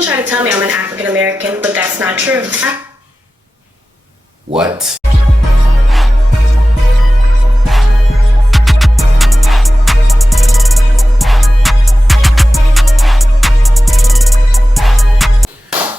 People try to tell me I'm an African American, but that's not true. What?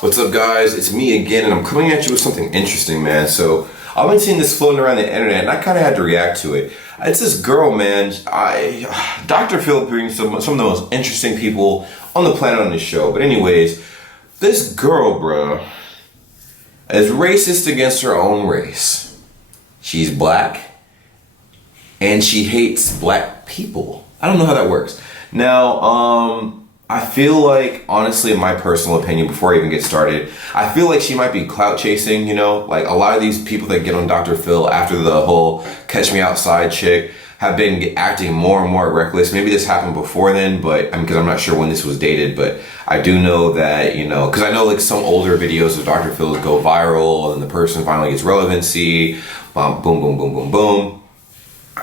What's up, guys? It's me again, and I'm coming at you with something interesting, man. So I've been seeing this floating around the internet, and I kind of had to react to it. It's this girl, man. Dr. Phil brings some of the most interesting people on the planet on this show. But anyways, this girl, bruh, is racist against her own race. She's black, and she hates black people. I don't know how that works. Now, I feel like, honestly, in my personal opinion, before I even get started, I feel like she might be clout chasing, you know? Like, a lot of these people that get on Dr. Phil after the whole Catch Me Outside chick have been acting more and more reckless. Maybe this happened before then, but because I'm not sure when this was dated, but I do know that, you know, because I know like some older videos of Dr. Phil go viral and the person finally gets relevancy, boom, boom, boom, boom, boom.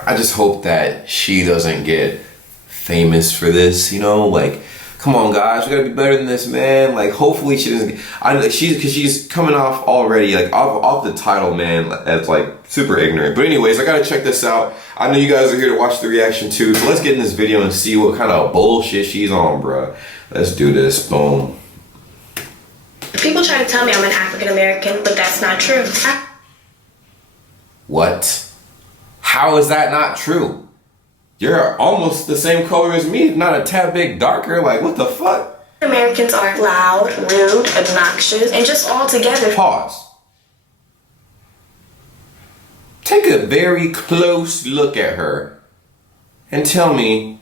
I just hope that she doesn't get famous for this, you know? Like, come on, guys, we gotta be better than this, man. Like, hopefully she doesn't. Because she's coming off already, like off the title, man, as like super ignorant. But anyways, I gotta check this out. I know you guys are here to watch the reaction too, so let's get in this video and see what kind of bullshit she's on, bruh. Let's do this. Boom. People try to tell me I'm an African American, but that's not true. What? How is that not true? You're almost the same color as me, if not a tad bit darker. Like, what the fuck? Americans are loud, rude, obnoxious, and just all together. Pause. Take a very close look at her and tell me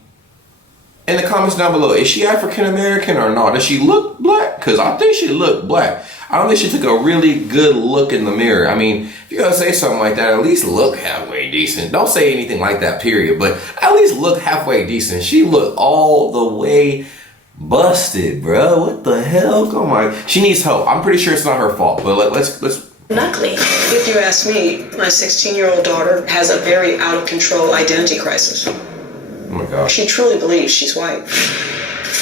in the comments down below, is she African American or not? Does she look black? Because I think she looked black. I don't think she took a really good look in the mirror. I mean, if you're gonna say something like that, at least look halfway decent. Don't say anything like that, period. But at least look halfway decent. She looked all the way busted, bro. What the hell? Come on. She needs help. I'm pretty sure it's not her fault. But let's. Knuckly. If you ask me, my 16-year-old daughter has a very out-of-control identity crisis. Oh my gosh. She truly believes she's white.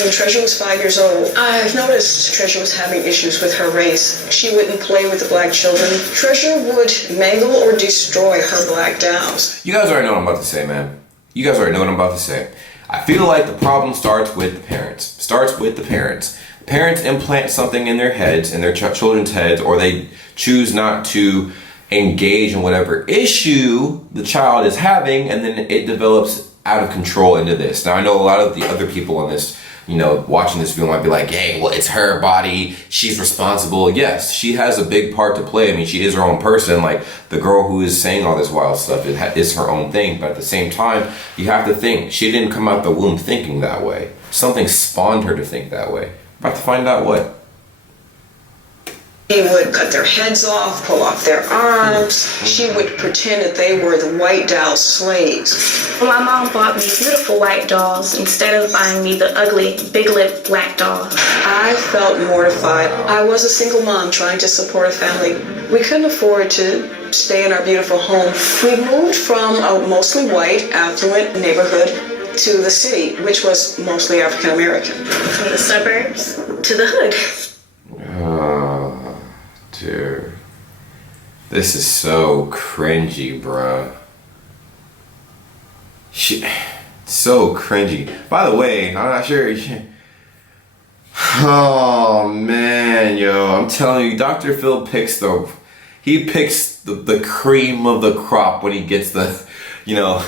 When Treasure was 5 years old, I've noticed Treasure was having issues with her race. She wouldn't play with the black children. Treasure would mangle or destroy her black dolls. You guys already know what I'm about to say, man. You guys already know what I'm about to say. I feel like the problem starts with the parents. Starts with the parents. Parents implant something in their heads, in their children's heads, or they choose not to engage in whatever issue the child is having, and then it develops out of control into this. Now, I know a lot of the other people on this, you know, watching this video might be like, hey, well, it's her body, she's responsible. Yes, she has a big part to play. I mean, she is her own person. Like, the girl who is saying all this wild stuff is her own thing. But at the same time, you have to think, she didn't come out the womb thinking that way. Something spawned her to think that way. About to find out what. He would cut their heads off, pull off their arms. She would pretend that they were the white doll slaves. My mom bought me beautiful white dolls instead of buying me the ugly, big-lipped black dolls. I felt mortified. I was a single mom trying to support a family. We couldn't afford to stay in our beautiful home. We moved from a mostly white, affluent neighborhood to the city, which was mostly African American. From the suburbs to the hood. Oh, dude. This is so cringy, bruh. So cringy. By the way, I'm not sure. Oh man, yo, I'm telling you, Dr. Phil picks the cream of the crop when he gets the, you know,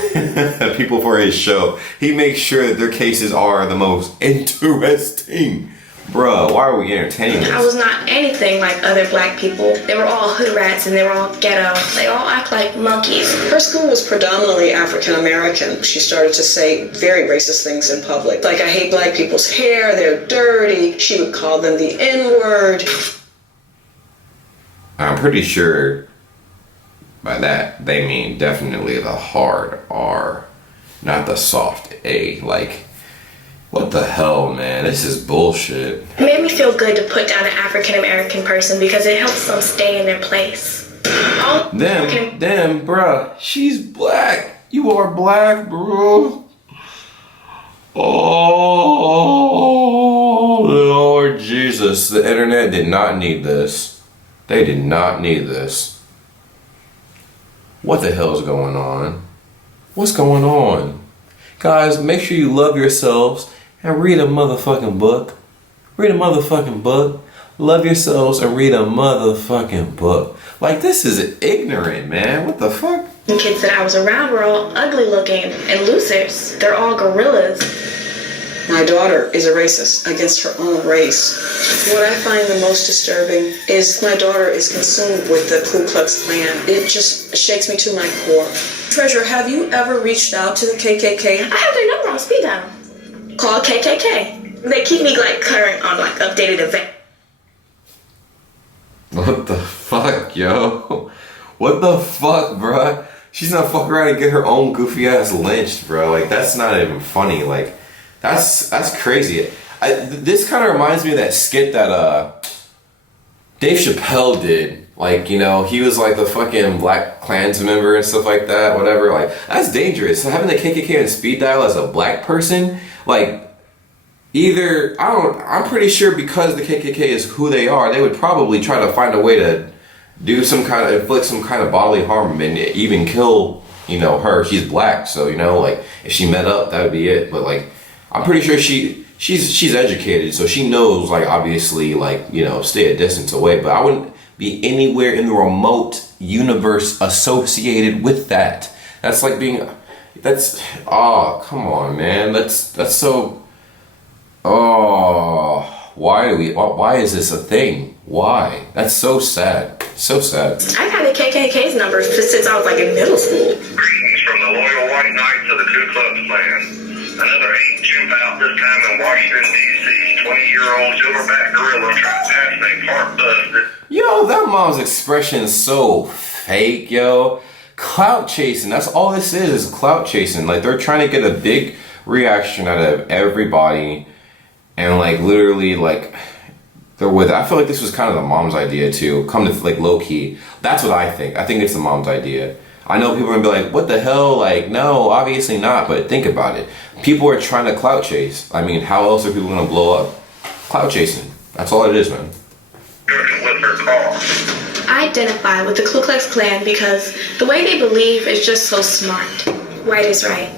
people for his show. He makes sure that their cases are the most interesting. Bruh, why are we entertaining this? I was not anything like other black people. They were all hood rats and they were all ghetto. They all act like monkeys. Her school was predominantly African American. She started to say very racist things in public. Like, I hate black people's hair, they're dirty. She would call them the N-word. I'm pretty sure by that they mean definitely the hard R, not the soft A. Like, what the hell, man? This is bullshit. It made me feel good to put down an African American person because it helps them stay in their place. Them, bruh. She's black. You are black, bro. Oh, Lord Jesus, the internet did not need this. They did not need this. What the hell is going on? What's going on? Guys, make sure you love yourselves and read a motherfucking book. Read a motherfucking book. Love yourselves and read a motherfucking book. Like, this is ignorant, man. What the fuck? The kids that I was around were all ugly looking and losers. They're all gorillas. My daughter is a racist against her own race. What I find the most disturbing is my daughter is consumed with the Ku Klux Klan. It just shakes me to my core. Treasure, have you ever reached out to the KKK? I have their number on speed dial. Call KKK. They keep me like current on like updated events. What the fuck, yo? What the fuck, bruh? She's not fuck around and get her own goofy ass lynched, bro. Like, that's not even funny. Like, that's crazy. This kind of reminds me of that skit that Dave Chappelle did. Like, you know, he was like the fucking Black Klansman member and stuff like that, whatever. Like, that's dangerous. So having the KKK on speed dial as a black person, like, either, I'm pretty sure because the KKK is who they are, they would probably try to find a way to do some kind of, inflict some kind of bodily harm and even kill, you know, her. She's black, so, you know, like, if she met up, that would be it. But, like, I'm pretty sure she's educated, so she knows, like, obviously, like, you know, stay a distance away. But I wouldn't be anywhere in the remote universe associated with that. That's like being, that's, oh, come on, man. That's so, oh, why is this a thing? Why? That's so sad. So sad. I've had the KKK's number since I was like in middle school. Greetings from the loyal white knights of the Ku Klux Klan. Another ancient bout, this time in Washington, D.C. 20-year-old silverback gorilla trying to pass me heart busted. Yo, that mom's expression is so fake, yo. Clout chasing, that's all this is clout chasing. Like, they're trying to get a big reaction out of everybody. And, like, literally, like, they're with it. I feel like this was kind of the mom's idea, too. Come to, like, low-key. That's what I think. I think it's the mom's idea. I know people are going to be like, what the hell? Like, no, obviously not. But think about it. People are trying to clout chase. I mean, how else are people going to blow up? Clout chasing. That's all it is, man. With her car. I identify with the Ku Klux Klan because the way they believe is just so smart. White is right.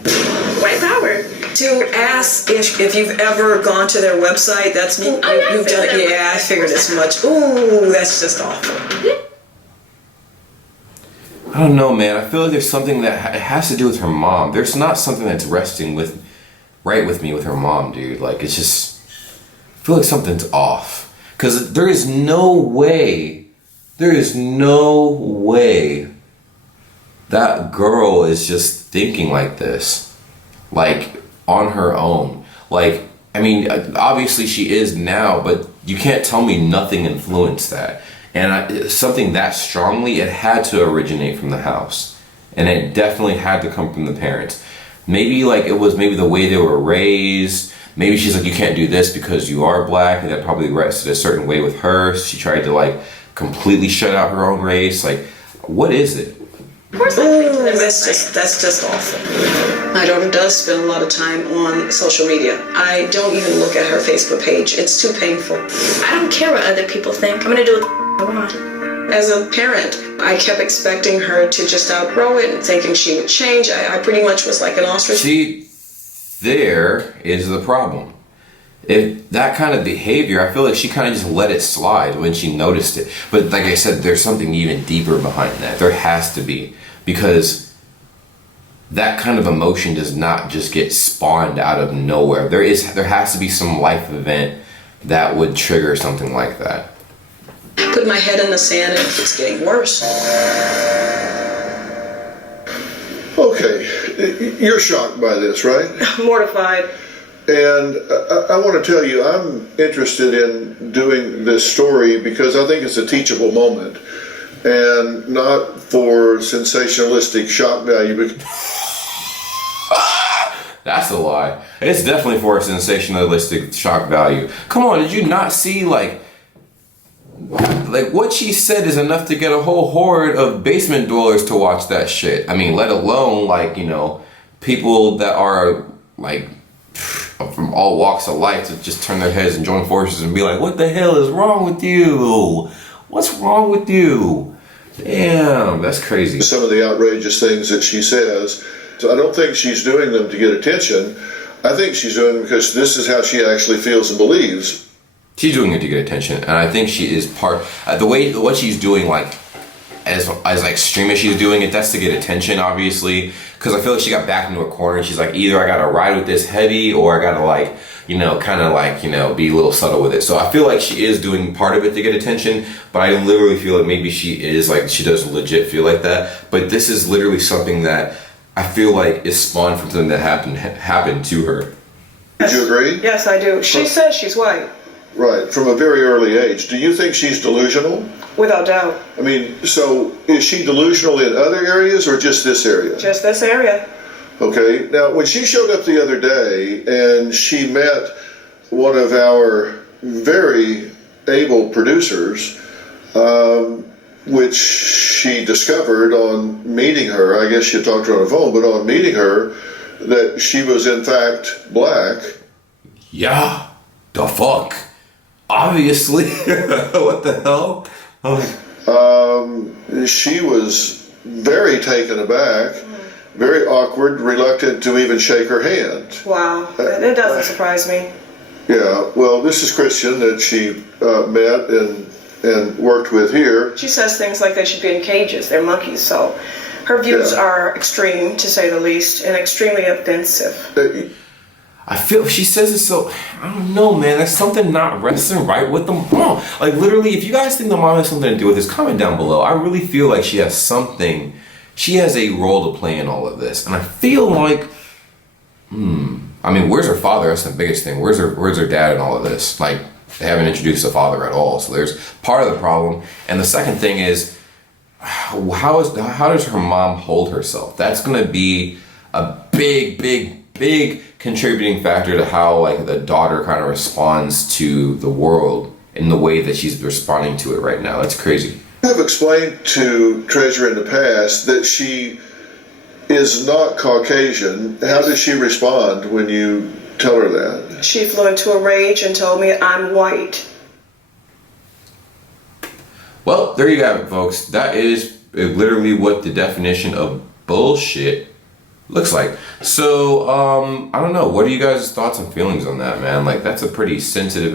White power. To ask if you've ever gone to their website, that's me. yeah, You've done it. Yeah, I figured as much. Ooh, that's just awful. I don't know, man. I feel like there's something that it has to do with her mom. There's not something that's resting right with me with her mom, dude. Like, it's just, I feel like something's off. Because there is no way that girl is just thinking like this, like, on her own. Like, I mean, obviously she is now, but you can't tell me nothing influenced that. And something that strongly, it had to originate from the house. And it definitely had to come from the parents. Maybe, like, it was maybe the way they were raised. Maybe she's like, you can't do this because you are black, and that probably rested a certain way with her. So she tried to, like, completely shut out her own race. Like, what is it? Of course, That's just awful. My daughter does spend a lot of time on social media. I don't even look at her Facebook page. It's too painful. I don't care what other people think. I'm gonna do what I want. As a parent, I kept expecting her to just outgrow it and thinking she would change. I pretty much was like an ostrich. See, there is the problem. If that kind of behavior, I feel like she kind of just let it slide when she noticed it. But like I said, there's something even deeper behind that. There has to be. Because that kind of emotion does not just get spawned out of nowhere. There has to be some life event that would trigger something like that. Put my head in the sand and it's getting worse. Okay, you're shocked by this, right? Mortified. And I want to tell you, I'm interested in doing this story because I think it's a teachable moment and not for sensationalistic shock value. That's a lie. It's definitely for a sensationalistic shock value. Come on, did you not see, like what she said is enough to get a whole horde of basement dwellers to watch that shit. I mean, let alone, like, you know, people that are, like, from all walks of life to just turn their heads and join forces and be like, what the hell is wrong with you? What's wrong with you? Damn, that's crazy. Some of the outrageous things that she says. So I don't think she's doing them to get attention. I think she's doing them because this is how she actually feels and believes. She's doing it to get attention, and I think she is part. What she's doing, like as like extreme as she's doing it, that's to get attention, obviously. Because I feel like she got backed into a corner, and she's like, either I gotta ride with this heavy, or I gotta like, you know, kind of like, you know, be a little subtle with it. So I feel like she is doing part of it to get attention, but I literally feel like maybe she is like, she does legit feel like that. But this is literally something that I feel like is spawned from something that happened to her. Would you agree? Yes, I do. She says she's white. Right, from a very early age. Do you think she's delusional? Without doubt. I mean, so is she delusional in other areas or just this area? Just this area. Okay, now when she showed up the other day and she met one of our very able producers, which she discovered on meeting her, I guess she talked to her on the phone, but on meeting her, that she was in fact black. Yeah, the fuck? Obviously. What the hell? She was very taken aback, very awkward, reluctant to even shake her hand. Wow, it doesn't surprise me. Yeah, well, this is Christian that she met and worked with here. She says things like they should be in cages, they're monkeys, so her views are extreme, to say the least, and extremely offensive. I feel she says it so, I don't know, man. There's something not resting right with the mom. Like, literally, if you guys think the mom has something to do with this, comment down below. I really feel like she has something. She has a role to play in all of this. And I feel like, I mean, where's her father? That's the biggest thing. Where's her dad in all of this? Like, they haven't introduced the father at all. So there's part of the problem. And the second thing is, how does her mom hold herself? That's going to be a big contributing factor to how like the daughter kind of responds to the world in the way that she's responding to it right now. That's crazy. You have explained to Treasure in the past that she is not Caucasian. How does she respond when you tell her that? She flew into a rage and told me I'm white. Well, there you have it, folks. That is literally what the definition of bullshit looks like. So, I don't know. What are you guys' thoughts and feelings on that, man? Like, that's a pretty sensitive,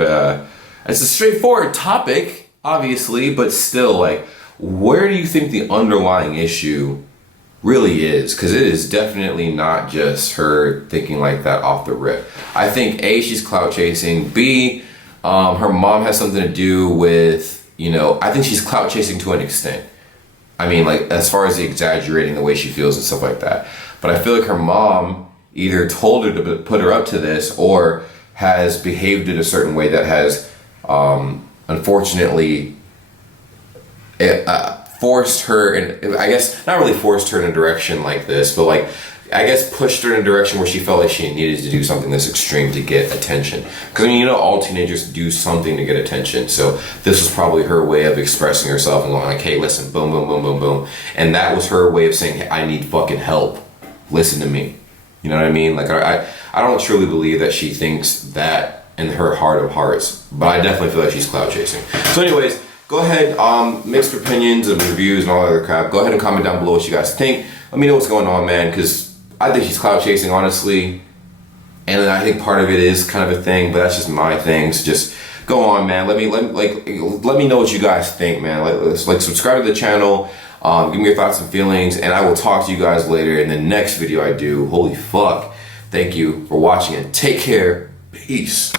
it's a straightforward topic, obviously, but still, like, where do you think the underlying issue really is? Because it is definitely not just her thinking like that off the rip. I think A, she's clout chasing. B, her mom has something to do with, you know, I think she's clout chasing to an extent. I mean, like, as far as the exaggerating the way she feels and stuff like that. But I feel like her mom either told her to put her up to this or has behaved in a certain way that has, unfortunately, forced her, and I guess not really forced her in a direction like this, but like, I guess pushed her in a direction where she felt like she needed to do something this extreme to get attention. Because I mean, you know, all teenagers do something to get attention. So this was probably her way of expressing herself and going like, hey, listen, boom, boom, boom, boom, boom. And that was her way of saying, hey, I need fucking help. Listen to me. You know what I mean? Like, I don't truly believe that she thinks that in her heart of hearts, but I definitely feel like she's clout chasing. So anyways, go ahead, mixed opinions and reviews and all that other crap. Go ahead and comment down below what you guys think. Let me know what's going on, man, because I think she's clout chasing, honestly. And I think part of it is kind of a thing, but that's just my thing. So just go on, man. Let me know what you guys think, man. Like subscribe to the channel. Give me your thoughts and feelings, and I will talk to you guys later in the next video I do. Holy fuck. Thank you for watching, and take care. Peace.